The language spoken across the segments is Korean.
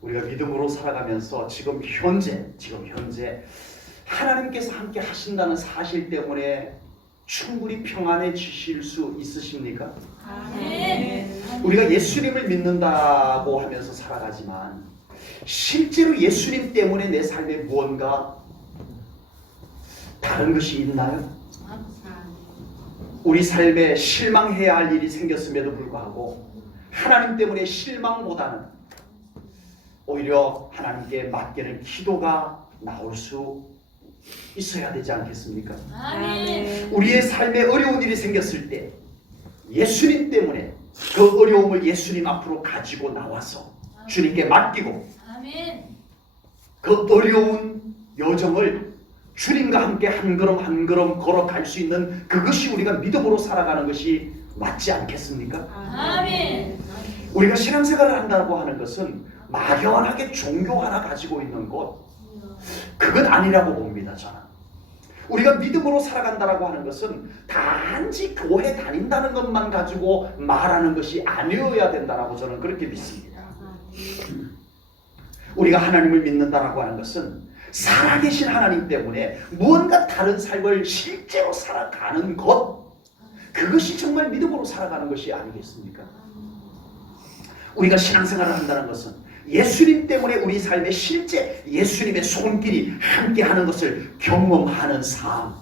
우리가 믿음으로 살아가면서 지금 현재 하나님께서 함께 하신다는 사실 때문에 충분히 평안해지실 수 있으십니까? 아멘. 우리가 예수님을 믿는다고 하면서 살아가지만 실제로 예수님 때문에 내 삶에 무언가 다른 것이 있나요? 우리 삶에 실망해야 할 일이 생겼음에도 불구하고 하나님 때문에 실망보다는 오히려 하나님께 맡기는 기도가 나올 수 있어야 되지 않겠습니까? 아멘. 우리의 삶에 어려운 일이 생겼을 때 예수님 때문에 그 어려움을 예수님 앞으로 가지고 나와서 주님께 맡기고 아멘. 그 어려운 여정을 주님과 함께 한 걸음 한 걸음 걸어갈 수 있는 그것이 우리가 믿음으로 살아가는 것이 맞지 않겠습니까? 아멘. 우리가 신앙생활을 한다고 하는 것은 막연하게 종교 하나 가지고 있는 것, 그건 아니라고 봅니다. 저는 우리가 믿음으로 살아간다고 하는 것은 단지 교회 다닌다는 것만 가지고 말하는 것이 아니어야 된다고 저는 그렇게 믿습니다. 우리가 하나님을 믿는다라고 하는 것은 살아계신 하나님 때문에 무언가 다른 삶을 실제로 살아가는 것, 그것이 정말 믿음으로 살아가는 것이 아니겠습니까? 우리가 신앙생활을 한다는 것은 예수님 때문에 우리 삶에 실제 예수님의 손길이 함께하는 것을 경험하는 삶,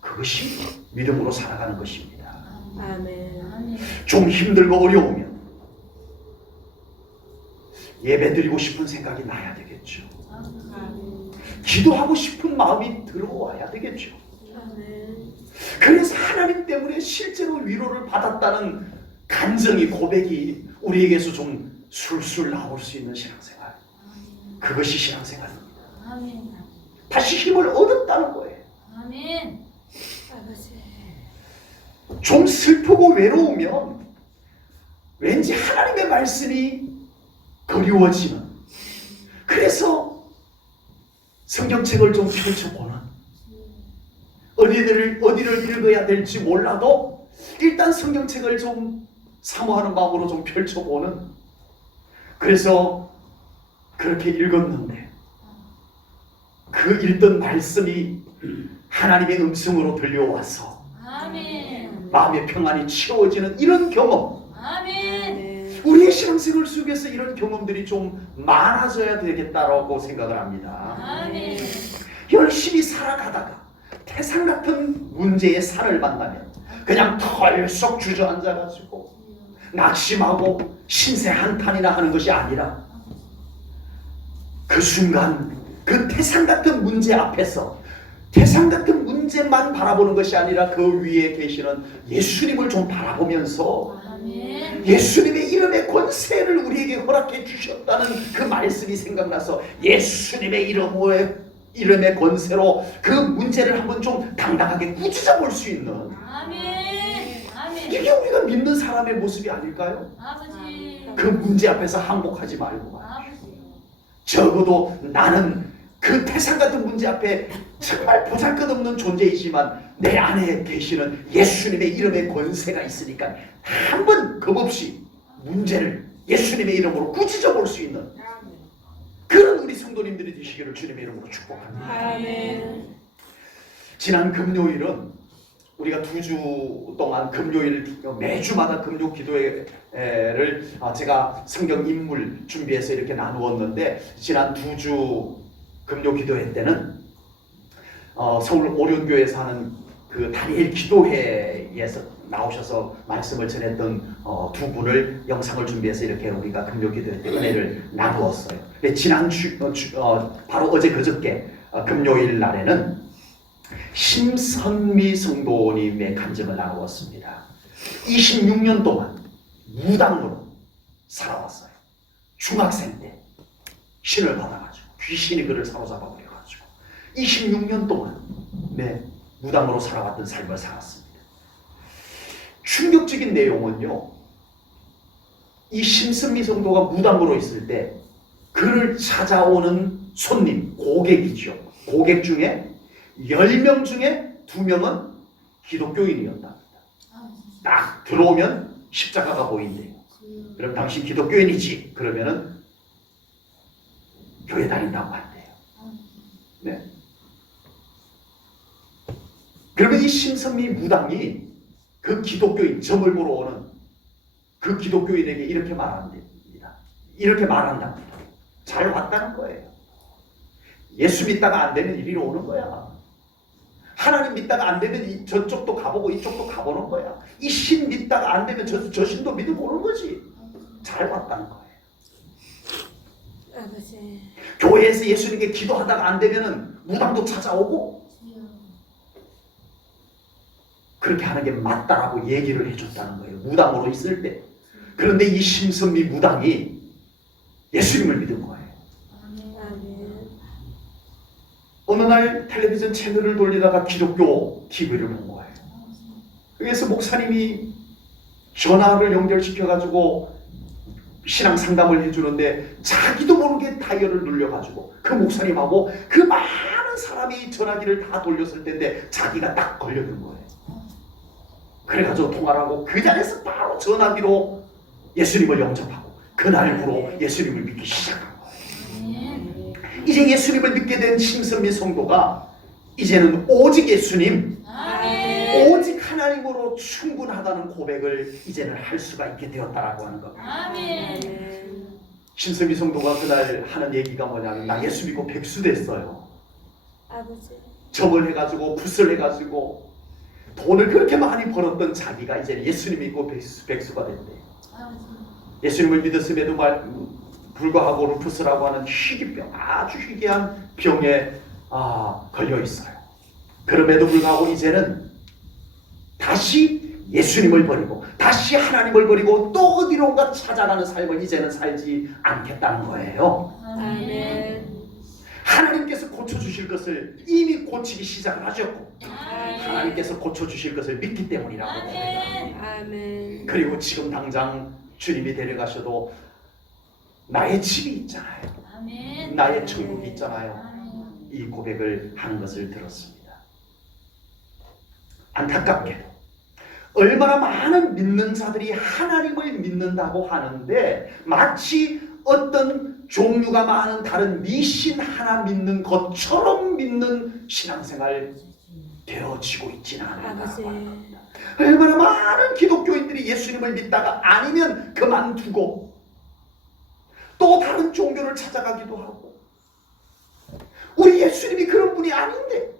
그것이 믿음으로 살아가는 것입니다. 아멘. 좀 힘들고 어려우면 예배드리고 싶은 생각이 나야 되겠죠. 기도하고 싶은 마음이 들어와야 되겠죠. 그래서 하나님 때문에 실제로 위로를 받았다는 간증이, 고백이 우리에게서 좀 술술 나올 수 있는 신앙생활, 그것이 신앙생활입니다. 아멘. 다시 힘을 얻었다는 거예요. 아멘. 좀 슬프고 외로우면 왠지 하나님의 말씀이 그리워지는, 그래서 성경책을 좀 펼쳐보는, 어디를 읽어야 될지 몰라도 일단 성경책을 좀 사모하는 마음으로 좀 펼쳐보는, 그래서 그렇게 읽었는데 그 읽던 말씀이 하나님의 음성으로 들려와서 아멘. 마음의 평안이 채워지는 이런 경험, 아멘. 우리의 신앙생활 속에서 이런 경험들이 좀 많아져야 되겠다라고 생각을 합니다. 아멘. 열심히 살아가다가 태산 같은 문제의 산을 만나면 그냥 털썩 주저앉아가지고 낙심하고 신세 한탄이나 하는 것이 아니라 그 순간 그 태산 같은 문제 앞에서 태산 같은 문제만 바라보는 것이 아니라 그 위에 계시는 예수님을 좀 바라보면서 아멘. 예수님의 이름의 권세를 우리에게 허락해 주셨다는 그 말씀이 생각나서 예수님의 이름의 권세로 그 문제를 한번 좀 당당하게 꾸짖어 볼 수 있는, 아멘. 아멘. 이게 우리가 믿는 사람의 모습이 아닐까요? 아버지. 그 문제 앞에서 항복하지 말고 아버지. 적어도 나는 그 태산 같은 문제 앞에 정말 보잘것없는 존재이지만 내 안에 계시는 예수님의 이름의 권세가 있으니까 한번 겁없이 문제를 예수님의 이름으로 꾸짖어 볼 수 있는 그런 우리 성도님들이 되시기를 주님의 이름으로 축복합니다. 아멘. 지난 금요일은 우리가 2주 동안 매주마다 금요 기도회를 제가 성경 인물 준비해서 이렇게 나누었는데, 지난 2주 금요 기도회 때는 서울 오륜교에서 하는 그 다니엘 기도회에서 나오셔서 말씀을 전했던 두 분을 영상을 준비해서 이렇게 우리가 금요 기도회 때 은혜를 나누었어요. 지난 바로 어제 그저께 금요일 날에는 심선미 성도님의 간증을 나누었습니다. 26년 동안 무당으로 살아왔어요. 중학생 때 신을 받아가지고 귀신이 그를 사로잡아 버려가지고 26년 동안 무당으로 살아왔던 삶을 살았습니다. 충격적인 내용은요, 이 심선미 성도가 무당으로 있을 때 그를 찾아오는 손님, 고객이죠. 고객 중에 10명 중에 2명은 기독교인이었답니다. 딱 들어오면 십자가가 보인대요. 그럼 당신 기독교인이지? 그러면은 교회 다닌다고 한대요. 네. 그러면 이 심선미 무당이 그 기독교인, 점을 보러 오는 그 기독교인에게 이렇게 말합니다. 이렇게 말한답니다. 잘 왔다는 거예요. 예수 믿다가 안 되면 이리로 오는 거야. 하나님 믿다가 안 되면 저쪽도 가보고 이쪽도 가보는 거야. 이 신 믿다가 안 되면 저 신도 믿고 오는 거지. 잘 왔다는 거예요. 아버지. 교회에서 예수님께 기도하다가 안 되면은 무당도 찾아오고 그렇게 하는 게 맞다라고 얘기를 해줬다는 거예요. 무당으로 있을 때. 그런데 이 심선미 무당이 예수님을 믿은 거예요. 아멘. 어느 날 텔레비전 채널을 돌리다가 기독교 TV를 본 거예요. 그래서 목사님이 전화를 연결시켜가지고 신앙 상담을 해주는데 자기도 모르게 다이얼을 눌려가지고 그 목사님하고 그 많은 사람이 전화기를 다 돌렸을 텐데 자기가 딱 걸려든 거예요. 그래가지고 통화를 하고 그 자리에서 바로 전화기로 예수님을 영접하고 그날부로 예수님을 믿기 시작한 거예요. 이제 예수님을 믿게 된 심선미 성도가 이제는 오직 예수님, 오직 하나님으로 충분하다는 고백을 이제는 할 수가 있게 되었다라고 하는 겁니다. 심선미 성도가 그날 하는 얘기가 뭐냐면 나 예수 믿고 백수 됐어요. 아버지. 점을 해가지고 굿을 해가지고 돈을 그렇게 많이 벌었던 자기가 이제 예수님 믿고 백수가 됐대요. 예수님을 믿었음에도 불구하고 루푸스라고 하는 희귀병, 아주 희귀한 병에 걸려 있어요. 그럼에도 불구하고 이제는 다시 예수님을 버리고 다시 하나님을 버리고 또 어디론가 찾아가는 삶을 이제는 살지 않겠다는 거예요. 아멘. 하나님께서 고쳐주실 것을 이미 고치기 시작을 하셨고 하나님께서 고쳐주실 것을 믿기 때문이라고 고백합니다. 아멘. 그리고 지금 당장 주님이 데려가셔도 나의 집이 있잖아요. 나의 천국이 있잖아요. 이 고백을 하는 것을 들었습니다. 안타깝게도 얼마나 많은 믿는 자들이 하나님을 믿는다고 하는데 마치 어떤 종류가 많은 다른 미신 하나 믿는 것처럼 믿는 신앙생활 되어지고 있지는 않은가라고 하는 겁니다. 얼마나 많은 기독교인들이 예수님을 믿다가 아니면 그만두고 또 다른 종교를 찾아가기도 하고 우리 예수님이 그런 분이 아닌데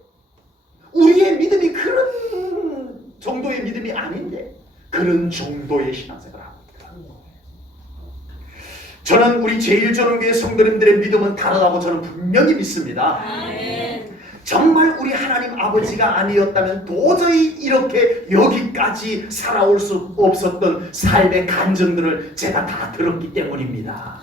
우리의 믿음이 그런 정도의 믿음이 아닌데 그런 정도의 신앙생활을 하고 있다는 거예요. 저는 우리 제1전원교회 성도님들의 믿음은 다르다고 저는 분명히 믿습니다. 아멘. 정말 우리 하나님 아버지가 아니었다면 도저히 이렇게 여기까지 살아올 수 없었던 삶의 간증들을 제가 다 들었기 때문입니다.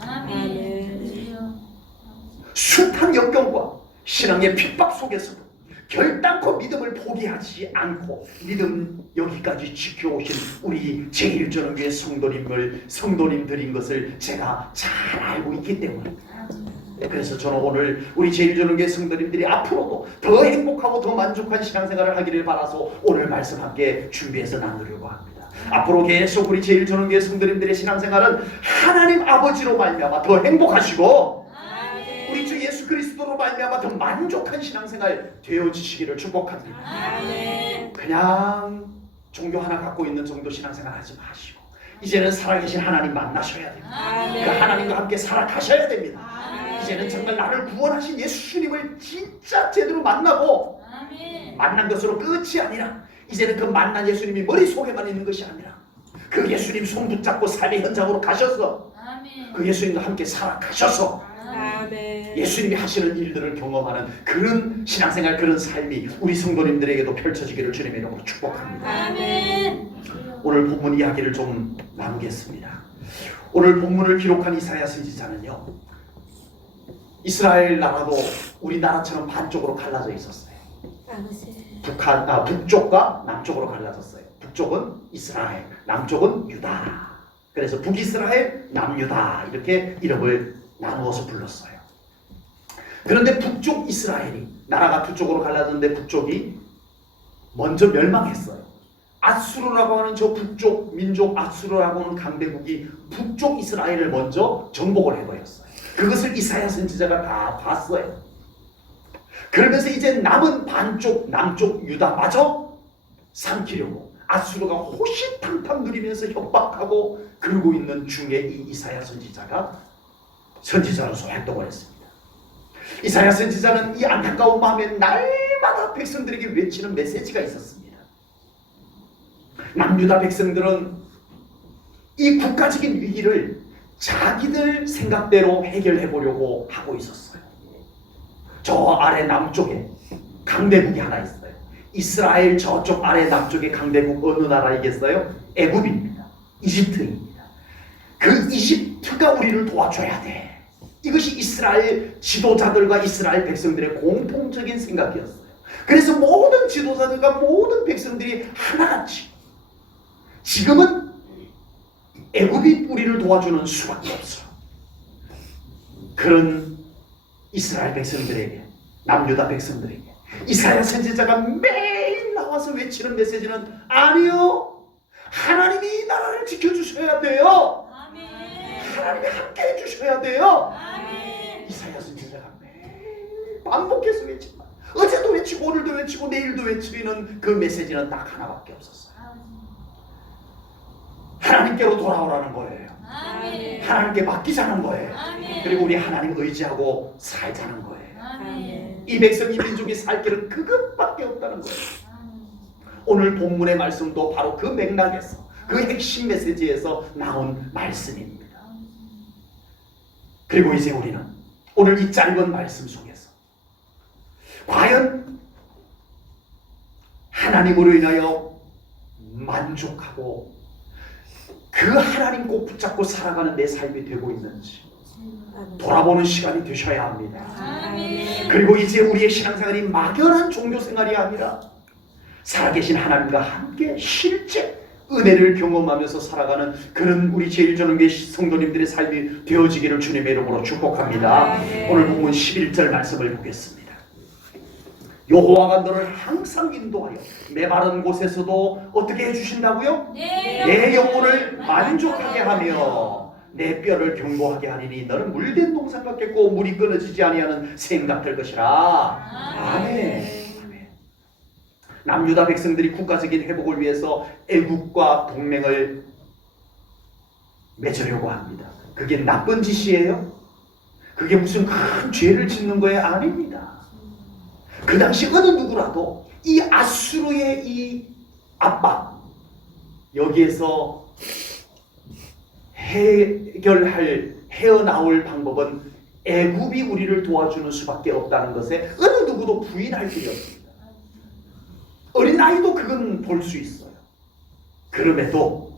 숱한 역경과 신앙의 핍박 속에서도 결단코 믿음을 포기하지 않고 믿음 여기까지 지켜오신 우리 제1전원교회 성도님들인 것을 제가 잘 알고 있기 때문입니다. 그래서 저는 오늘 우리 제1전원교회 성도님들이 앞으로도 더 행복하고 더 만족한 신앙생활을 하기를 바라서 오늘 말씀 함께 준비해서 나누려고 합니다. 앞으로 계속 우리 제1전원교회 성도님들의 신앙생활은 하나님 아버지로 말미암아 더 행복하시고 우리 주 예수 그리스도로 말미암아 더 만족한 신앙생활 되어지시기를 축복합니다. 그냥 종교 하나 갖고 있는 정도 신앙생활 하지 마시고 이제는 살아계신 하나님 만나셔야 됩니다. 그 하나님과 함께 살아가셔야 됩니다. 이제는 정말 나를 구원하신 예수님을 진짜 제대로 만나고 만난 것으로 끝이 아니라 이제는 그 만난 예수님이 머릿속에만 있는 것이 아니라 그 예수님 손 붙잡고 삶의 현장으로 가셔서 그 예수님과 함께 살아가셔서 예수님이 하시는 일들을 경험하는 그런 신앙생활, 그런 삶이 우리 성도님들에게도 펼쳐지기를 주님의 이름으로 축복합니다. 오늘 본문 이야기를 좀 나누겠습니다. 오늘 본문을 기록한 이사야 선지자는요, 이스라엘 나라도 우리나라처럼 반쪽으로 갈라져 있었어요. 북쪽과 남쪽으로 갈라졌어요. 북쪽은 이스라엘, 남쪽은 유다. 그래서 북이스라엘, 남유다 이렇게 이름을 나누어서 불렀어요. 그런데 북쪽 이스라엘이 나라가 두 쪽으로 갈라졌는데 북쪽이 먼저 멸망했어요. 아수르라고 하는 저 북쪽 민족 아수르라고 하는 강대국이 북쪽 이스라엘을 먼저 정복을 해버렸어요. 그것을 이사야 선지자가 다 봤어요. 그러면서 이제 남은 반쪽 남쪽 유다마저 삼키려고 아수르가 호시탐탐 누리면서 협박하고 그러고 있는 중에 이 이사야 선지자가 선지자로서 활동을 했습니다. 이사야 선지자는 이 안타까운 마음에 날마다 백성들에게 외치는 메시지가 있었습니다. 남유다 백성들은 이 국가적인 위기를 자기들 생각대로 해결해 보려고 하고 있었어요. 저 아래 남쪽에 강대국이 하나 있어요. 이스라엘 저쪽 아래 남쪽에 강대국 어느 나라이겠어요? 애굽입니다. 이집트입니다. 그 이집트가 우리를 도와줘야 돼. 이것이 이스라엘 지도자들과 이스라엘 백성들의 공통적인 생각이었어요. 그래서 모든 지도자들과 모든 백성들이 하나같이 지금은 애굽이 우리를 도와주는 수밖에 없어. 그런 이스라엘 백성들에게, 남유다 백성들에게 이사야 선지자가 매일 나와서 외치는 메시지는 아니요, 하나님이 이 나라를 지켜주셔야 돼요. 하나님이 함께 해주셔야 돼요. 이사야 선지자가 매일 반복해서 외치지만 어제도 외치고 오늘도 외치고 내일도 외치는 그 메시지는 딱 하나밖에 없었어요. 하나님께로 돌아오라는 거예요. 하나님께 맡기자는 거예요. 그리고 우리 하나님 의지하고 살자는 거예요. 이 백성 이 민족이 살 길은 그것밖에 없다는 거예요. 오늘 본문의 말씀도 바로 그 맥락에서 그 핵심 메시지에서 나온 말씀입니다. 그리고 이제 우리는 오늘 이 짧은 말씀 속에서 과연 하나님으로 인하여 만족하고 그 하나님 꼭 붙잡고 살아가는 내 삶이 되고 있는지 돌아보는 시간이 되셔야 합니다. 그리고 이제 우리의 신앙생활이 막연한 종교생활이 아니라 살아계신 하나님과 함께 실제 은혜를 경험하면서 살아가는 그런 우리 제1전원교회 성도님들의 삶이 되어지기를 주님의 이름으로 축복합니다. 오늘 본문 11절 말씀을 보겠습니다. 여호와가 너를 항상 인도하여 메마른 곳에서도 어떻게 해주신다고요? 내 영혼을 만족하게 하며 내 뼈를 견고하게 하리니 너는 물된 동산 같겠고 물이 끊어지지 아니하는 샘 같을 것이라. 아멘. 남유다 백성들이 국가적인 회복을 위해서 애굽과 동맹을 맺으려고 합니다. 그게 나쁜 짓이에요? 그게 무슨 큰 죄를 짓는 거예요? 아닙니다. 그 당시 어느 누구라도 이 아수르의 이 압박 여기에서 헤어나올 방법은 애굽이 우리를 도와주는 수밖에 없다는 것에 어느 누구도 부인할 길이 없습니다. 어린아이도 그건 볼 수 있어요. 그럼에도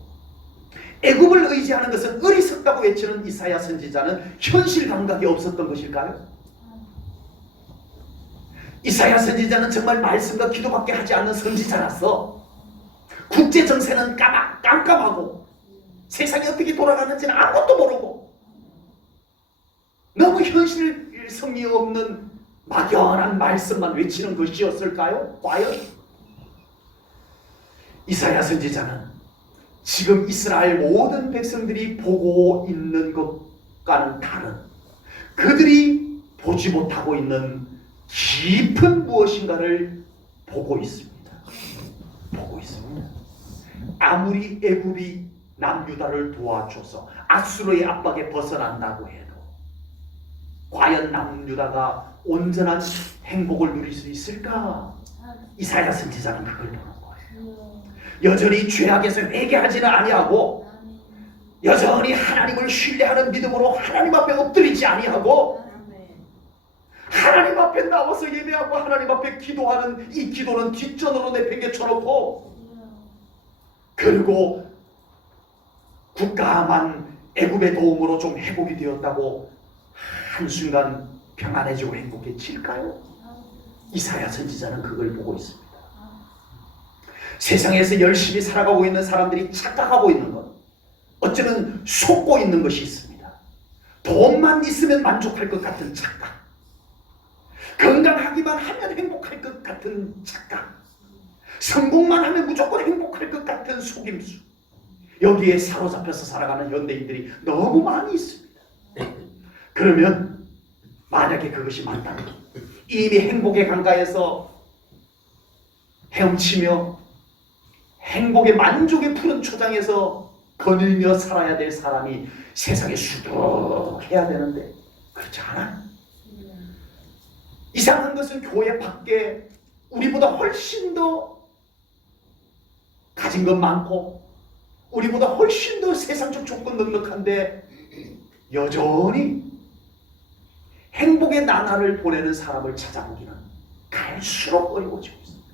애굽을 의지하는 것은 어리석다고 외치는 이사야 선지자는 현실 감각이 없었던 것일까요? 이사야 선지자는 정말 말씀과 기도밖에 하지 않는 선지자라서 국제 정세는 깜깜하고 세상이 어떻게 돌아가는지는 아무것도 모르고 너무 현실성이 없는 막연한 말씀만 외치는 것이었을까요? 과연? 이사야 선지자는 지금 이스라엘 모든 백성들이 보고 있는 것과는 다른 그들이 보지 못하고 있는 깊은 무엇인가를 보고 있습니다. 보고 있습니다. 아무리 애굽이 남유다를 도와줘서 아수르의 압박에 벗어난다고 해도 과연 남유다가 온전한 행복을 누릴 수 있을까? 이사야 선지자는 그걸 보는 거예요. 여전히 죄악에서 회개하지는 아니하고 여전히 하나님을 신뢰하는 믿음으로 하나님 앞에 엎드리지 아니하고 하나님 앞에 나와서 예배하고 하나님 앞에 기도하는 이 기도는 뒷전으로 내팽개쳐놓고 그리고 국가만 애굽의 도움으로 좀 회복이 되었다고 한순간 평안해지고 행복해질까요? 이사야 선지자는 그걸 보고 있습니다. 세상에서 열심히 살아가고 있는 사람들이 착각하고 있는 것, 어쩌면 속고 있는 것이 있습니다. 돈만 있으면 만족할 것 같은 착각, 건강하기만 하면 행복할 것 같은 착각, 성공만 하면 무조건 행복할 것 같은 속임수. 여기에 사로잡혀서 살아가는 현대인들이 너무 많이 있습니다. 그러면 만약에 그것이 맞다면 이미 행복의 강가에서 헤엄치며 행복의 만족의 푸른 초장에서 거닐며 살아야 될 사람이 세상에 수두룩해야 되는데 그렇지 않아요. 이상한 것은 교회 밖에 우리보다 훨씬 더 가진 것 많고 우리보다 훨씬 더 세상적 조건 넉넉한데 여전히 행복의 나날을 보내는 사람을 찾아보기는 갈수록 어려워지고 있습니다.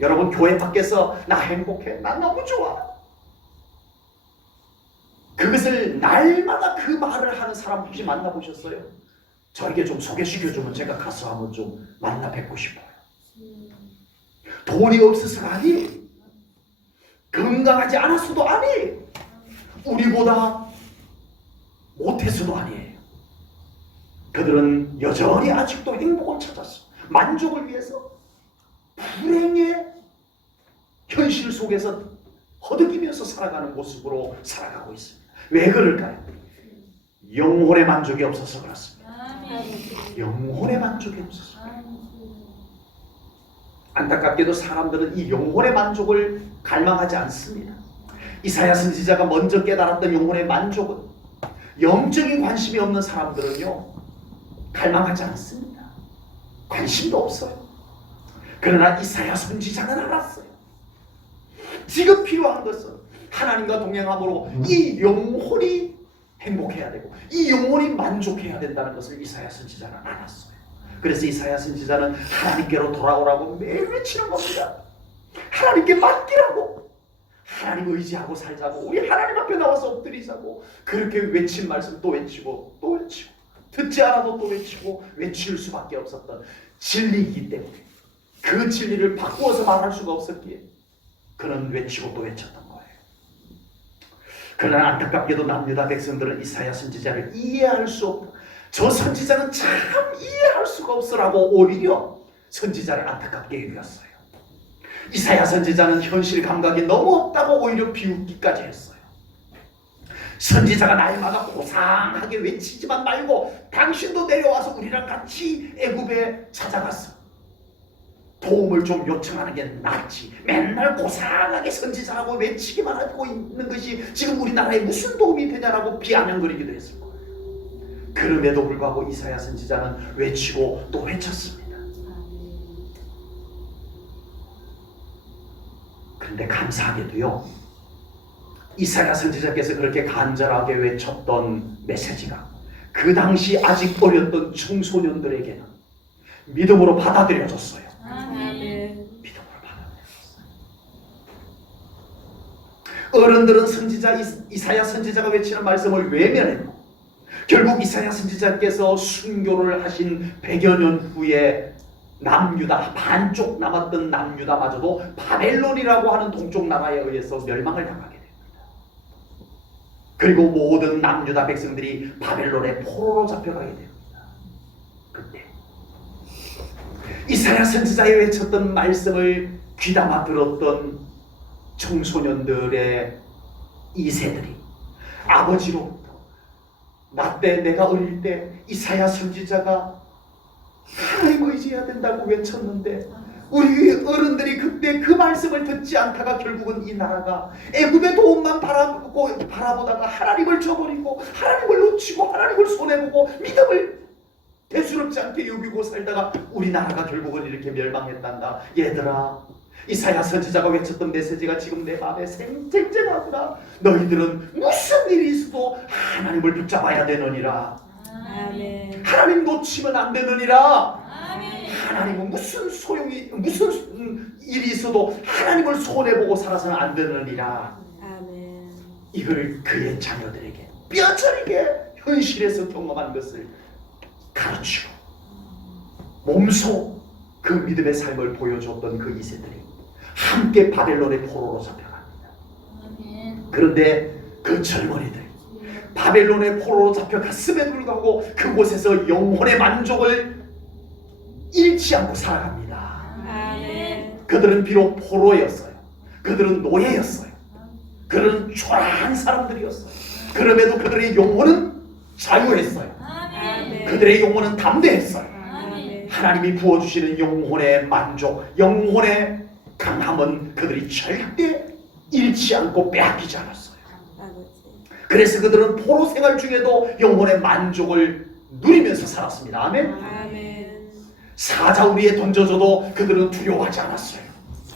여러분 교회 밖에서 나 행복해, 나 너무 좋아, 그것을 날마다 그 말을 하는 사람 혹시 만나보셨어요? 저에게 좀 소개시켜주면 제가 가서 한번 좀 만나 뵙고 싶어요. 돈이 없어서가 아니에요. 건강하지 않았어도 아니에요. 우리보다 못해서도 아니에요. 그들은 여전히 아직도 행복을 찾았어. 만족을 위해서 불행의 현실 속에서 허덕이면서 살아가는 모습으로 살아가고 있습니다. 왜 그럴까요? 영혼의 만족이 없어서 그렇습니다. 영혼의 만족이 없어서. 안타깝게도 사람들은 이 영혼의 만족을 갈망하지 않습니다. 이사야 선지자가 먼저 깨달았던 영혼의 만족은 영적인 관심이 없는 사람들은요 갈망하지 않습니다. 관심도 없어요. 그러나 이사야 선지자는 알았어요. 지금 필요한 것은 하나님과 동행함으로 이 영혼이 행복해야 되고 이 영혼이 만족해야 된다는 것을 이사야 선지자는 알았어요. 그래서 이사야 선지자는 하나님께로 돌아오라고 매일 외치는 겁니다. 하나님께 맡기라고, 하나님 의지하고 살자고, 우리 하나님 앞에 나와서 엎드리자고. 그렇게 외친 말씀 또 외치고 또 외치고, 듣지 않아도 또 외치고 외칠 수밖에 없었던 진리이기 때문에 그 진리를 바꾸어서 말할 수가 없었기에 그는 외치고 또 외쳤던 거예요. 그러나 안타깝게도 남유다 백성들은 이사야 선지자를 이해할 수 없다, 저 선지자는 참 이해할 수가 없어라고 오히려 선지자를 안타깝게 여겼어요. 이사야 선지자는 현실 감각이 너무 없다고 오히려 비웃기까지 했어요. 선지자가 날마다 고상하게 외치지만 말고 당신도 내려와서 우리랑 같이 애굽에 찾아갔어. 도움을 좀 요청하는 게 낫지. 맨날 고상하게 선지자라고 외치기만 하고 있는 것이 지금 우리나라에 무슨 도움이 되냐라고 비아냥거리기도 했을 거예요. 그럼에도 불구하고 이사야 선지자는 외치고 또 외쳤습니다. 그런데 감사하게도요, 이사야 선지자께서 그렇게 간절하게 외쳤던 메시지가 그 당시 아직 어렸던 청소년들에게는 믿음으로 받아들여졌어요. 믿음으로 받아들여졌어요. 어른들은 선지자 이사야 선지자가 외치는 말씀을 외면했고 결국 이사야 선지자께서 순교를 하신 100여 년 후에 남유다, 반쪽 남았던 남유다마저도 바벨론이라고 하는 동쪽 나라에 의해서 멸망을 당하게 됩니다. 그리고 모든 남유다 백성들이 바벨론의 포로로 잡혀가게 됩니다. 그때 이사야 선지자의 외쳤던 말씀을 귀담아 들었던 청소년들의 2세들이 아버지로부터 나 때 내가 어릴 때 이사야 선지자가 하나님 의지해야 된다고 외쳤는데 우리 어른들이 그때 그 말씀을 듣지 않다가 결국은 이 나라가 애굽의 도움만 바라보다가 하나님을 저버리고 하나님을 놓치고 하나님을 손해보고 믿음을 대수롭지 않게 여기고 살다가 우리나라가 결국은 이렇게 멸망했단다. 얘들아, 이사야 선지자가 외쳤던 메시지가 지금 내 마음에 생생하구나. 너희들은 무슨 일이 있어도 하나님을 붙잡아야 되느니라. 아멘. 하나님 놓치면 안 되느니라. 아멘. 하나님은 무슨 일이 있어도 하나님을 손해보고 살아서는 안 되느니라. 아멘. 이걸 그의 자녀들에게 뼈저리게 현실에서 경험한 것을 가르치고 몸소 그 믿음의 삶을 보여줬던 그 2세들이 함께 바벨론의 포로로 잡혀갑니다. 그런데 그 젊은이들 바벨론의 포로로 잡혀갔음에도 불구하고 그곳에서 영혼의 만족을 잃지 않고 살아갑니다. 아멘. 그들은 비록 포로였어요. 그들은 노예였어요. 그들은 초라한 사람들이었어요. 그럼에도 그들의 영혼은 자유했어요. 아멘. 그들의 영혼은 담대했어요. 아멘. 하나님이 부어주시는 영혼의 만족, 영혼의 강함은 그들이 절대 잃지 않고 빼앗기지 않았어요. 아버지. 그래서 그들은 포로 생활 중에도 영혼의 만족을 누리면서 살았습니다. 아멘. 아멘. 사자우리에 던져져도 그들은 두려워하지 않았어요.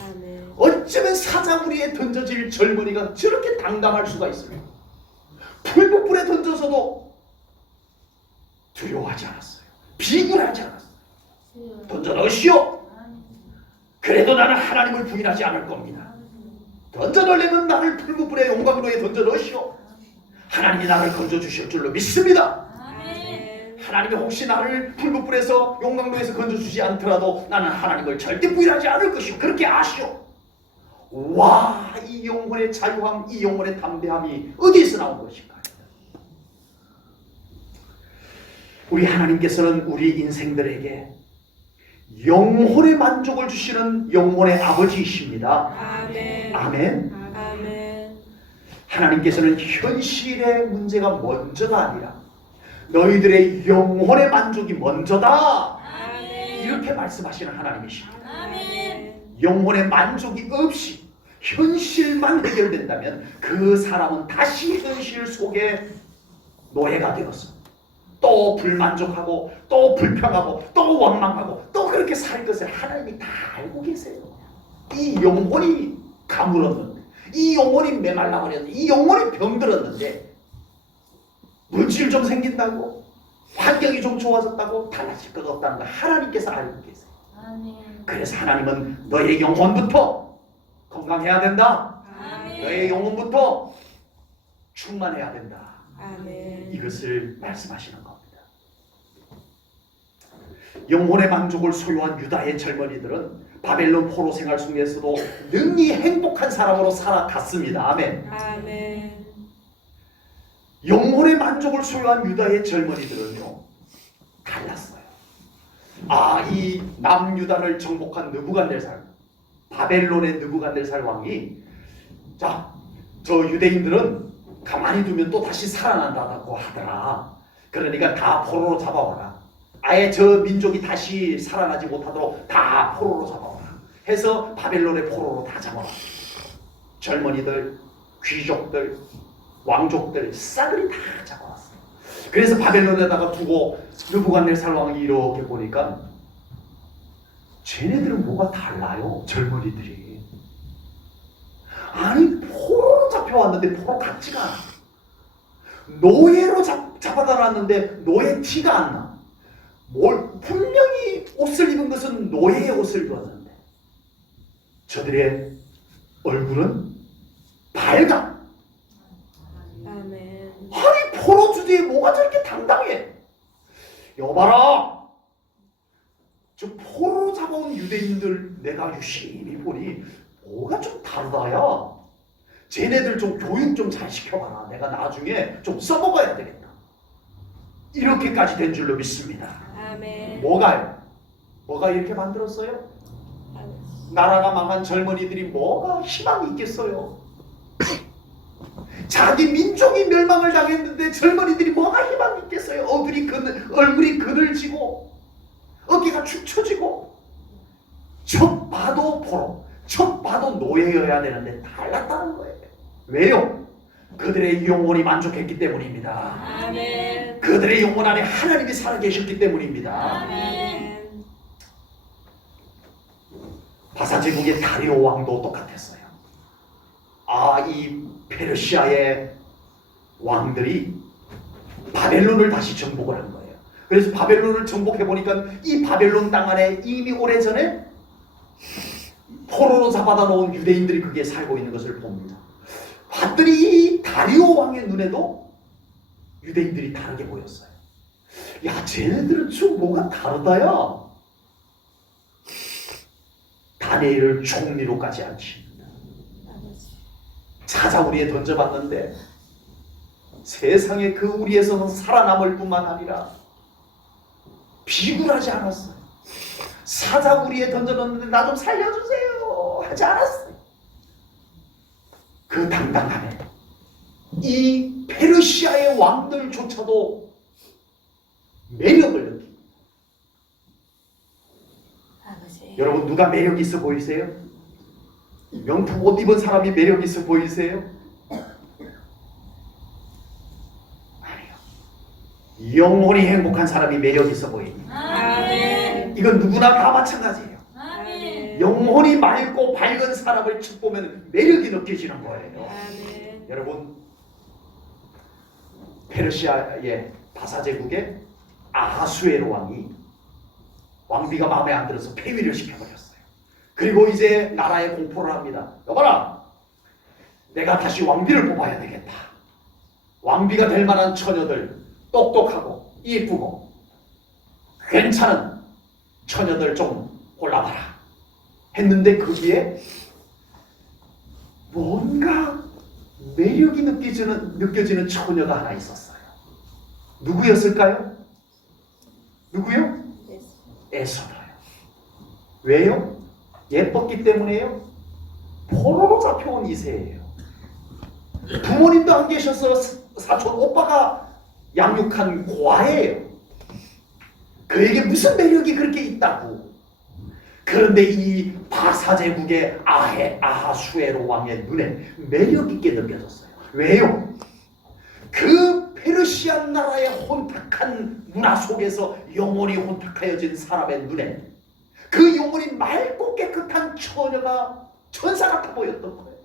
아멘. 어쩌면 사자우리에 던져질 젊은이가 저렇게 당당할 수가 있어요. 풀무불에 던져서도 두려워하지 않았어요. 비굴하지 않았어요. 던져 넣으시오. 그래도 나는 하나님을 부인하지 않을 겁니다. 던져 넣으려면 나를 풀무불의 용광로에 던져 넣으시오. 하나님이 나를 건져 주실 줄로 믿습니다. 아멘. 하나님이 혹시 나를 풀무불에서 용광로에서 건져 주지 않더라도 나는 하나님을 절대 부인하지 않을 것이오. 그렇게 아시오. 와, 이 영혼의 자유함, 이 영혼의 담대함이 어디에서 나온 것인가? 우리 하나님께서는 우리 인생들에게 영혼의 만족을 주시는 영혼의 아버지이십니다. 아멘. 아멘. 아멘. 하나님께서는 현실의 문제가 먼저가 아니라 너희들의 영혼의 만족이 먼저다. 아멘. 이렇게 말씀하시는 하나님이십니다. 아멘. 영혼의 만족이 없이 현실만 해결된다면 그 사람은 다시 현실 속에 노예가 되었어. 또 불만족하고 또 불평하고 또 원망하고 또 그렇게 살 것을 하나님이 다 알고 계세요. 이 영혼이 가물었는데, 이 영혼이 메말라 버렸는데, 이 영혼이 병들었는데 물질 좀 생긴다고, 환경이 좀 좋아졌다고 달라질 것 없다는 걸 하나님께서 알고 계세요. 아멘. 그래서 하나님은 너의 영혼부터 건강해야 된다. 아멘. 너의 영혼부터 충만해야 된다. 아멘. 이것을 말씀하시는 겁니다. 영혼의 만족을 소유한 유다의 젊은이들은 바벨론 포로 생활 속에서도 능히 행복한 사람으로 살아갔습니다. 아멘. 아멘. 영혼의 만족을 소유한 유다의 젊은이들은요, 달랐어요. 이 남유다를 정복한 느부갓네살, 바벨론의 느부갓네살 왕이, 자, 저 유대인들은 가만히 두면 또 다시 살아난다고 하더라. 그러니까 다 포로로 잡아와라. 아예 저 민족이 다시 살아나지 못하도록 다 포로로 잡아와라. 해서 바벨론의 포로로 다 잡아와. 젊은이들, 귀족들, 왕족들 싸그리 다 잡아왔어요. 그래서 바벨론에다가 두고 느부갓네살 왕이 이렇게 보니까 쟤네들은 뭐가 달라요? 젊은이들이. 아니 포로로 잡혀왔는데 포로 같지가 않아. 노예로 잡아다 놨는데 노예 티가 안 나. 분명히 옷을 입은 것은 노예의 옷을 입었는데 저들의 얼굴은 밝아. 아멘. 아니 포로 주제에 뭐가 저렇게 당당해? 여봐라, 저 포로 잡아온 유대인들 내가 유심히 보니 뭐가 좀 다르다야. 쟤네들 좀 교육 좀 잘 시켜봐라. 내가 나중에 좀 써먹어야 되겠다. 이렇게까지 된 줄로 믿습니다. 아멘. 뭐가요? 뭐가 이렇게 만들었어요? 나라가 망한 젊은이들이 뭐가 희망이 있겠어요? 자기 민족이 멸망을 당했는데 젊은이들이 뭐가 희망이 있겠어요? 얼굴이 그늘지고 어깨가 축 처지고 첫 봐도 포로, 첫 봐도 노예여야 되는데 달랐다는 거예요. 왜요? 그들의 영혼이 만족했기 때문입니다. 아멘. 그들의 영혼 안에 하나님이 살아계셨기 때문입니다. 아멘. 바사제국의 다리오 왕도 똑같았어요. 이 페르시아의 왕들이 바벨론을 다시 정복을 한 거예요. 그래서 바벨론을 정복해 보니까 이 바벨론 땅 안에 이미 오래전에 포로로 잡아다 놓은 유대인들이 거기에 살고 있는 것을 봅니다. 봤더니 이 다리오 왕의 눈에도 유대인들이 다르게 보였어요. 야, 쟤네들은 좀 뭐가 다르다야. 다니엘을 총리로까지 앉힙니다. 사자우리에 던져봤는데 세상에 그 우리에서는 살아남을 뿐만 아니라 비굴하지 않았어요. 사자우리에 던져놨는데 나 좀 살려주세요. 하지 않았어요. 그 당당함에 이 페르시아의 왕들조차도 매력을 느낍니다. 아버지. 여러분 누가 매력 있어 보이세요? 명품 옷 입은 사람이 매력 있어 보이세요? 아니요. 영원히 행복한 사람이 매력 있어 보입니다. 아멘. 이건 누구나 다 마찬가지예요. 아멘. 영혼이 맑고 밝은 사람을 쭉 보면 매력이 느껴지는 거예요. 아멘. 여러분 페르시아의 바사제국의 아하수에로 왕이 왕비가 마음에 안 들어서 폐위를 시켜버렸어요. 그리고 이제 나라에 공포를 합니다. 여봐라, 내가 다시 왕비를 뽑아야 되겠다. 왕비가 될 만한 처녀들, 똑똑하고 이쁘고 괜찮은 처녀들 좀 골라봐라 했는데 거기에 뭔가 매력이 느껴지는 처녀가 하나 있었어요. 누구였을까요? 누구요? 에서더요. 왜요? 예뻤기 때문에요? 포로로 잡혀온 이세예요. 부모님도 안 계셔서 사촌 오빠가 양육한 고아예요. 그에게 무슨 매력이 그렇게 있다고. 그런데 이 바사제국의 아하수에로 왕의 눈에 매력 있게 느껴졌어요. 왜요? 그 페르시아 나라의 혼탁한 문화 속에서 영혼이 혼탁하여진 사람의 눈에 그 영혼이 맑고 깨끗한 처녀가 천사 같아 보였던 거예요.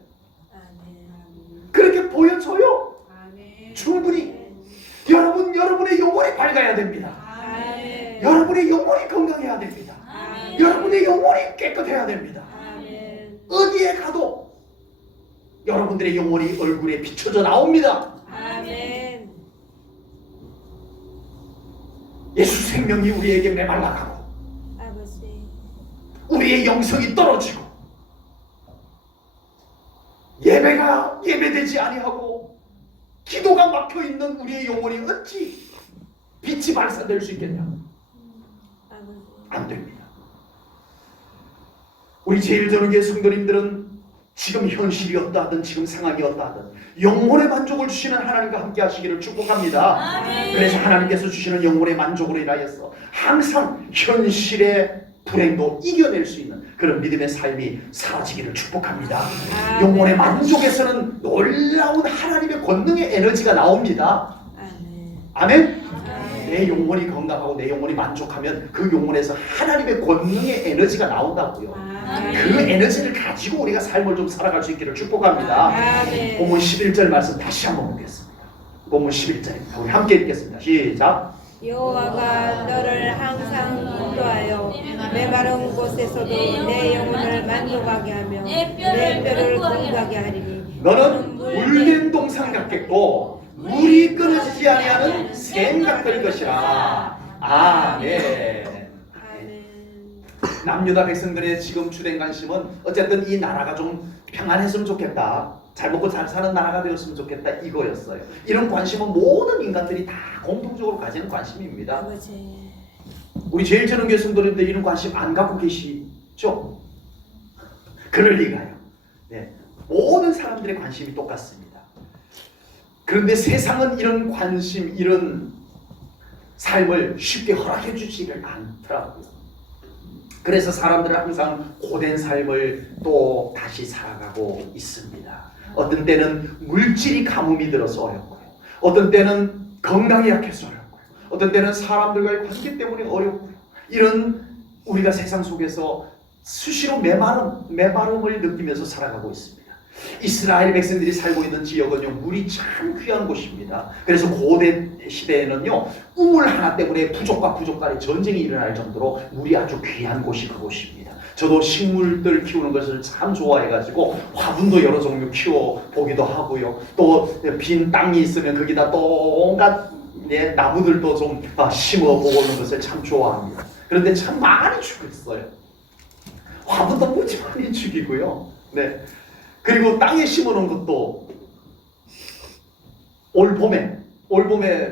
아멘. 그렇게 보여줘요. 아멘. 충분히. 여러분의 영혼이 밝아야 됩니다. 아멘. 여러분의 영혼이 건강해야 됩니다. 아멘. 여러분의 영혼이 깨끗해야 됩니다. 아멘. 어디에 가도 여러분들의 영혼이 얼굴에 비춰져 나옵니다. 아멘. 예수 생명이 우리에게 메말라가고 아버지. 우리의 영성이 떨어지고 예배가 예배되지 아니하고 기도가 막혀있는 우리의 영혼이 어찌 빛이 발산될 수 있겠냐? 아버지. 안 됩니다. 우리 제일전후교회 성도님들은 지금 현실이 어떠하든 지금 상황이 어떠하든 영혼의 만족을 주시는 하나님과 함께 하시기를 축복합니다. 아멘. 그래서 하나님께서 주시는 영혼의 만족으로 인하여서 항상 현실의 불행도 이겨낼 수 있는 그런 믿음의 삶이 사라지기를 축복합니다. 아멘. 영혼의 만족에서는 놀라운 하나님의 권능의 에너지가 나옵니다. 아멘. 아멘? 아멘. 내 영혼이 건강하고 내 영혼이 만족하면 그 영혼에서 하나님의 권능의 에너지가 나온다고요. 아멘. 그 에너지를 가지고 우리가 삶을 좀 살아갈 수 있기를 축복합니다. 아멘. 본문 11절 말씀 다시 한번 보겠습니다. 본문 11절입니다. 우리 함께 읽겠습니다. 시작. 여호와가 너를 항상 인도하여 메마른 곳에서도 내 영혼을 만족하게 하며 내 뼈를 건강하게 하리니 너는 물된 동상 같겠고 물이 끊어지지 아니하는 샘 같을 것이라. 아멘. 아멘. 남유다 백성들의 지금 주된 관심은 어쨌든 이 나라가 좀 평안했으면 좋겠다. 잘 먹고 잘 사는 나라가 되었으면 좋겠다 이거였어요. 이런 관심은 모든 인간들이 다 공통적으로 가지는 관심입니다. 아버지. 우리 제일전후교회 성도님들 이런 관심 안 갖고 계시죠? 그럴 리가요. 네. 모든 사람들의 관심이 똑같습니다. 그런데 세상은 이런 관심, 이런 삶을 쉽게 허락해 주지를 않더라고요. 그래서 사람들은 항상 고된 삶을 또 다시 살아가고 있습니다. 어떤 때는 물질이 가뭄이 들어서 어렵고요. 어떤 때는 건강이 약해서 어렵고요. 어떤 때는 사람들과의 관계 때문에 어렵고요. 이런 우리가 세상 속에서 수시로 메마름을 느끼면서 살아가고 있습니다. 이스라엘 백성들이 살고 있는 지역은요, 물이 참 귀한 곳입니다. 그래서 고대 시대에는요, 우물 하나 때문에 부족과 부족 간의 전쟁이 일어날 정도로 물이 아주 귀한 곳이 그곳입니다. 저도 식물들 키우는 것을 참 좋아해가지고 화분도 여러 종류 키워보기도 하고요. 또 빈 땅이 있으면 거기다 또 온갖 나무들도 좀 심어보는 것을 참 좋아합니다. 그런데 참 많이 죽었어요. 화분도 무지 많이 죽이고요. 네. 그리고 땅에 심어놓은 것도 올 봄에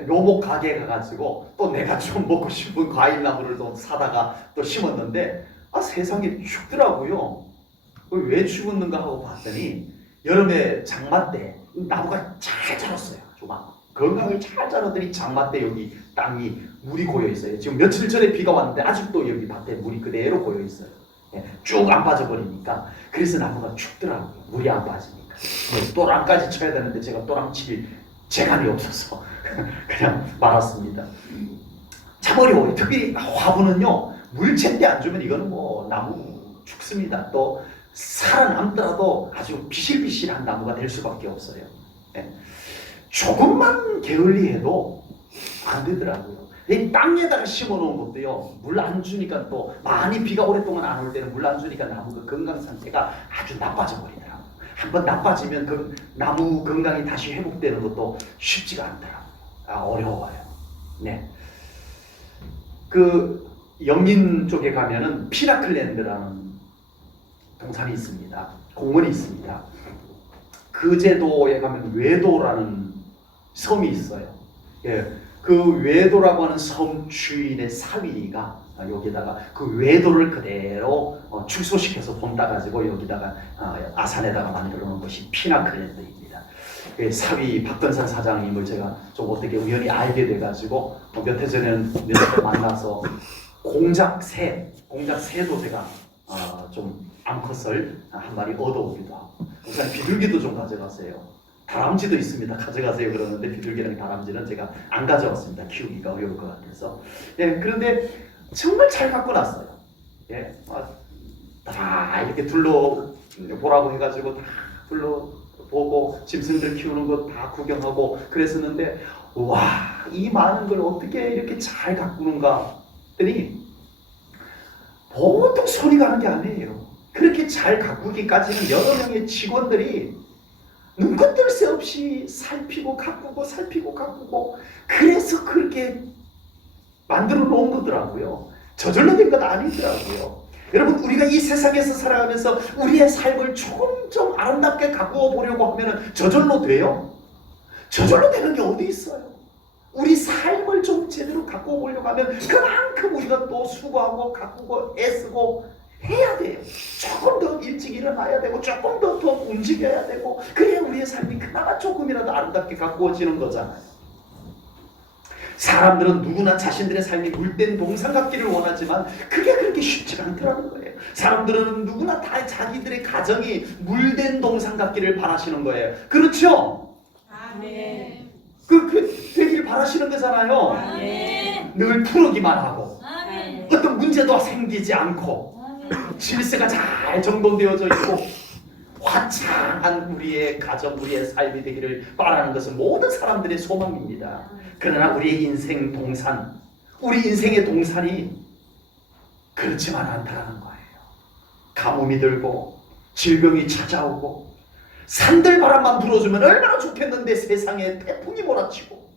묘목 가게에 가가지고 또 내가 좀 먹고 싶은 과일나무를 또 사다가 또 심었는데 세상에 죽더라고요. 왜 죽었는가 하고 봤더니 여름에 장마 때 나무가 잘 자랐어요. 막 건강히 잘 자라더니 장마 때 여기 땅이 물이 고여 있어요. 지금 며칠 전에 비가 왔는데 아직도 여기 밭에 물이 그대로 고여 있어요. 쭉 안 빠져버리니까. 그래서 나무가 죽더라고요. 물이 안 빠지니까. 또랑까지 쳐야 되는데 제가 또랑 칠 재간이 없어서 그냥 말았습니다. 참 어려워요. 특히 화분은요, 물 제때 안 주면 이거는 뭐 나무 죽습니다. 또 살아남더라도 아주 비실비실한 나무가 될 수밖에 없어요. 조금만 게을리해도 안 되더라고요. 이 땅에다가 심어놓은 것도요, 물 안 주니까 또 많이 비가 오랫동안 안 올 때는 물 안 주니까 나무가 건강 상태가 아주 나빠져 버리더라고요. 한번 나빠지면 그 나무 건강이 다시 회복되는 것도 쉽지가 않더라고요. 어려워요. 네. 그 영인 쪽에 가면은 피나클랜드라는 동산이 있습니다. 공원이 있습니다. 그 제도에 가면 외도라는 섬이 있어요. 예, 그 외도라고 하는 섬 주인의 사위가 여기다가 그 외도를 그대로 축소시켜서 본따 가지고 여기다가 아산에다가 만들어 놓은 것이 피나클랜드입니다. 그 사위 박건산 사장님을 제가 좀 어떻게 우연히 알게 돼가지고 몇 해 전에는 몇 번 만나서 공작새도 제가 좀 암컷을 한 마리 얻어오기도 하고, 우선 비둘기도 좀 가져갔어요. 다람쥐도 있습니다. 가져가세요 그러는데 비둘기랑 다람쥐는 제가 안 가져왔습니다. 키우기가 어려울 것 같아서. 예, 그런데 정말 잘 갖고 났어요. 예, 다 이렇게 둘러보라고 해가지고 다 둘러보고 짐승들 키우는 거 다 구경하고 그랬었는데, 와, 이 많은 걸 어떻게 이렇게 잘 가꾸는가 했더니 보통 손이 가는 게 아니에요. 그렇게 잘 가꾸기까지는 여러 명의 직원들이 눈꽃 뜰 새 없이 살피고 가꾸고 그래서 그렇게 만들어 놓은 거더라고요. 저절로 된 건 아니더라고요. 여러분, 우리가 이 세상에서 살아가면서 우리의 삶을 조금 좀 아름답게 가꾸어 보려고 하면 저절로 돼요? 저절로 되는 게 어디 있어요? 우리 삶을 좀 제대로 가꾸어 보려고 하면 그만큼 우리가 또 수고하고 가꾸고 애쓰고 해야 돼요. 조금 더 일찍 일어나야 되고 조금 더 움직여야 되고, 그래야 우리의 삶이 그나마 조금이라도 아름답게 가꾸어지는 거잖아요. 사람들은 누구나 자신들의 삶이 물된 동산 같기를 원하지만 그게 그렇게 쉽지 않더라는 거예요. 사람들은 누구나 다 자기들의 가정이 물된 동산 같기를 바라시는 거예요. 그렇죠? 아멘. 그 되길 바라시는 거잖아요. 아멘. 늘 푸르기만 하고 아멘. 어떤 문제도 생기지 않고 질서가 잘 정돈되어져 있고 화창한 우리의 가정, 우리의 삶이 되기를 바라는 것은 모든 사람들의 소망입니다. 그러나 우리의 인생 동산, 우리 인생의 동산이 그렇지만 않다는 거예요. 가뭄이 들고 질병이 찾아오고 산들바람만 불어주면 얼마나 좋겠는데 세상에 태풍이 몰아치고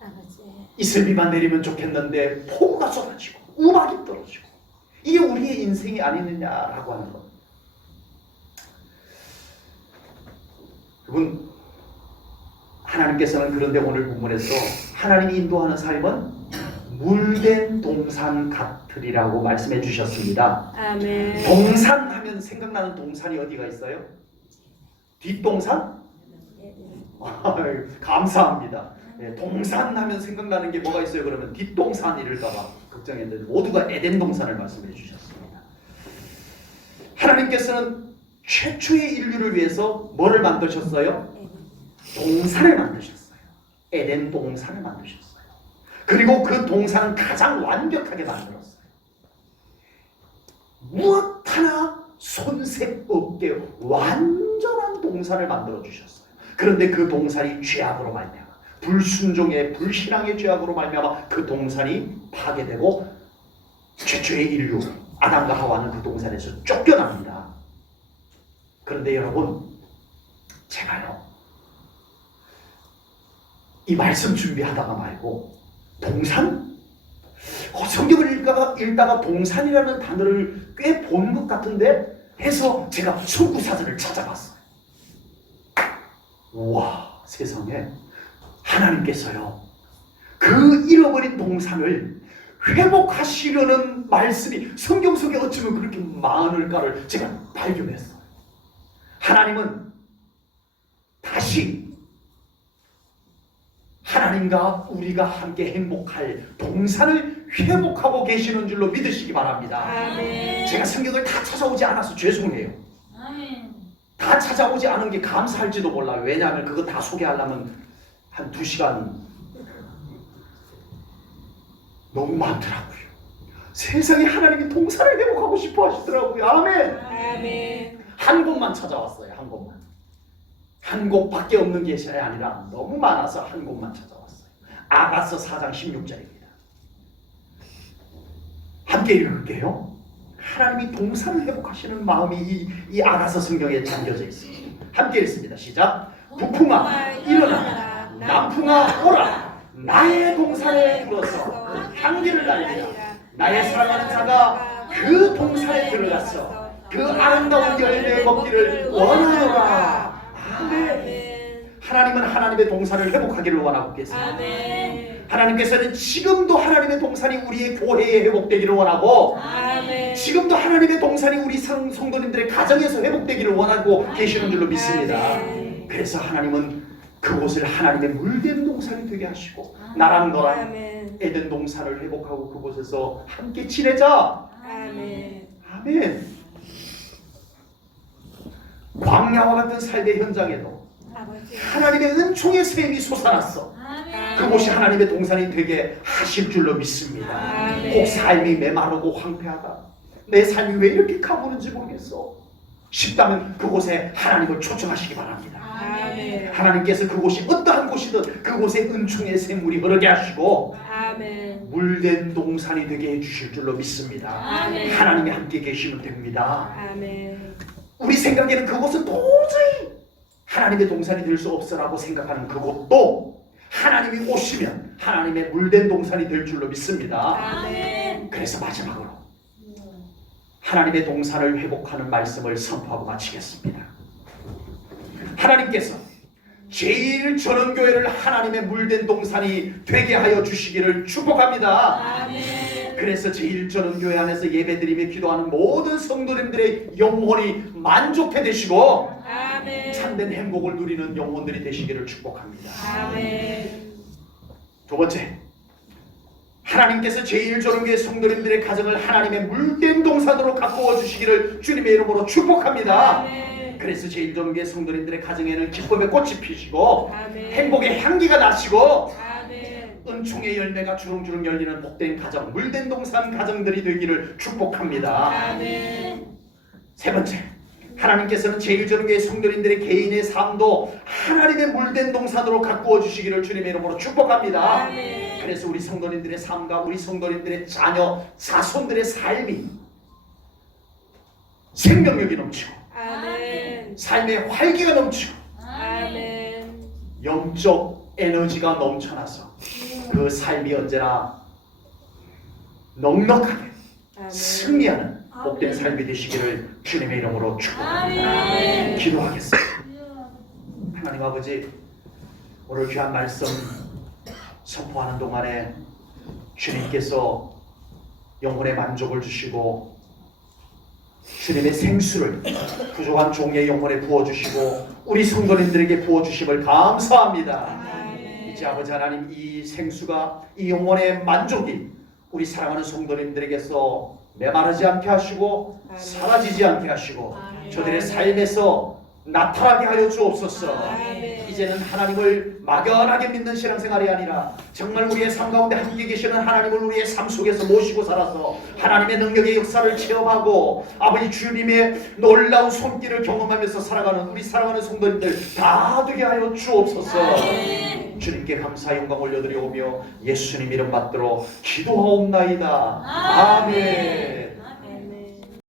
아버지. 이슬비만 내리면 좋겠는데 폭우가 쏟아지고 우박이 떨어지고, 이게 우리의 인생이 아니느냐라고 하는 것. 여러분, 하나님께서는 그런데 오늘 본문에서 하나님이 인도하는 삶은 물된 동산 같으리라고 말씀해 주셨습니다. 아멘. 동산 하면 생각나는 동산이 어디가 있어요? 뒷동산? 감사합니다. 동산 하면 생각나는 게 뭐가 있어요? 그러면 뒷동산 이럴까봐 걱정했는데 모두가 에덴 동산을 말씀해 주셨습니다. 하나님께서는 최초의 인류를 위해서 뭐를 만드셨어요? 동산을 만드셨어요. 에덴 동산을 만드셨어요. 그리고 그 동산은 가장 완벽하게 만들었어요. 무엇 하나 손색 없게 완전한 동산을 만들어 주셨어요. 그런데 그 동산이 죄악으로 말미암아, 불순종의 불신앙의 죄악으로 말미암아 그 동산이 파괴되고 최초의 인류 아담과 하와는 그 동산에서 쫓겨납니다. 그런데 여러분, 제가요 이 말씀 준비하다가 말고 동산? 성경을 읽다가 동산이라는 단어를 꽤 본 것 같은데 해서 제가 성구사전을 찾아봤어요. 와, 세상에 하나님께서요 그 잃어버린 동산을 회복하시려는 말씀이 성경 속에 어쩌면 그렇게 많을까를 제가 발견했어요. 하나님은 다시 하나님과 우리가 함께 행복할 동산을 회복하고 계시는 줄로 믿으시기 바랍니다. 아멘. 제가 성경을 다 찾아오지 않아서 죄송해요. 아멘. 다 찾아오지 않은 게 감사할지도 몰라요. 왜냐하면 그거 다 소개하려면 한 2시간 너무 많더라고요. 세상에 하나님이 동산을 회복하고 싶어 하시더라고요. 아멘. 아멘. 한 곳만 찾아왔어요. 한 곳만. 한 곳밖에 없는 게 아니라 너무 많아서 한 곳만 찾아왔어요. 아가서 4장 16절입니다. 함께 읽을게요. 하나님이 동산을 회복하시는 마음이 이 아가서 성경에 담겨져 있습니다. 함께 읽습니다. 시작. 북풍아 일어나라, 남풍아 오라. 나의 동산에 불어서 향기를 날리라. 나의 사랑하는 자가 그 동산에 들어가서 그 아름다운 열매 먹기를 원하노라. 아멘. 하나님은 하나님의 동산을 회복하기를 원하고 계십니다. 아멘. 하나님께서는 지금도 하나님의 동산이 우리의 교회에 회복되기를 원하고, 아멘. 지금도 하나님의 동산이 우리 성도님들의 가정에서 회복되기를 원하고 계시는 줄로 믿습니다. 아멘. 그래서 하나님은 그곳을 하나님의 물된 동산이 되게 하시고, 나랑 너랑 아멘. 에덴 동산을 회복하고 그곳에서 함께 지내자. 아멘. 아멘. 광야와 같은 삶의 현장에도 아버지. 하나님의 은총의 샘이 솟아났어. 아멘. 그곳이 하나님의 동산이 되게 하실 줄로 믿습니다. 아멘. 꼭 삶이 메마르고 황폐하다, 내 삶이 왜 이렇게 가보는지 모르겠어 싶다면 그곳에 하나님을 초청하시기 바랍니다. 아멘. 하나님께서 그곳이 어떠한 곳이든 그곳에 은총의 샘물이 흐르게 하시고 아멘. 물된 동산이 되게 해주실 줄로 믿습니다. 아멘. 하나님이 함께 계시면 됩니다. 아멘. 우리 생각에는 그곳은 도저히 하나님의 동산이 될 수 없어라고 생각하는 그곳도 하나님이 오시면 하나님의 물된 동산이 될 줄로 믿습니다. 아멘. 그래서 마지막으로 하나님의 동산을 회복하는 말씀을 선포하고 마치겠습니다. 하나님께서 제1전원교회를 하나님의 물된 동산이 되게 하여 주시기를 축복합니다. 아멘. 그래서 제1전원교회 안에서 예배드리며 기도하는 모든 성도님들의 영혼이 만족해 되시고 아멘. 참된 행복을 누리는 영혼들이 되시기를 축복합니다. 아멘. 두 번째, 하나님께서 제1전원교회 성도님들의 가정을 하나님의 물된 동산으로 가꾸어 주시기를 주님의 이름으로 축복합니다. 아멘. 그래서 제1전원교회 성도님들의 가정에는 기쁨의 꽃이 피시고 아멘. 행복의 향기가 나시고 아멘. 은총의 열매가 주렁주렁 열리는 복된 가정, 물된 동산 가정들이 되기를 축복합니다. 아멘. 세 번째, 하나님께서는 제1전원교회 성도님들의 개인의 삶도 하나님의 물된 동산으로 가꾸어 주시기를 주님의 이름으로 축복합니다. 아멘. 그래서 우리 성도님들의 삶과 우리 성도님들의 자녀, 자손들의 삶이 생명력이 넘치고 아멘. 삶의 활기가 넘치고 아멘. 영적 에너지가 넘쳐나서 그 삶이 언제나 넉넉하게 아멘. 승리하는 복된 삶이 되시기를 주님의 이름으로 축복합니다. 아멘. 기도하겠습니다. 하나님 아버지, 오늘 귀한 말씀 선포하는 동안에 주님께서 영혼의 만족을 주시고 주님의 생수를 부족한 종의 영혼에 부어주시고 우리 성도님들에게 부어주심을 감사합니다. 아멘. 이제 아버지 하나님, 이 생수가, 이 영혼의 만족이 우리 사랑하는 성도님들에게서 메마르지 않게 하시고 아멘. 사라지지 않게 하시고 아멘. 저들의 삶에서 나타나게 하여 주옵소서. 아멘. 이제는 하나님을 막연하게 믿는 신앙생활이 아니라 정말 우리의 삶 가운데 함께 계시는 하나님을 우리의 삶 속에서 모시고 살아서 하나님의 능력의 역사를 체험하고 아버지 주님의 놀라운 손길을 경험하면서 살아가는 우리 사랑하는 성도님들 다 되게 하여 주옵소서. 아멘. 주님께 감사 영광 올려드리오며 예수님 이름 받들어 기도하옵나이다. 아멘. 아멘.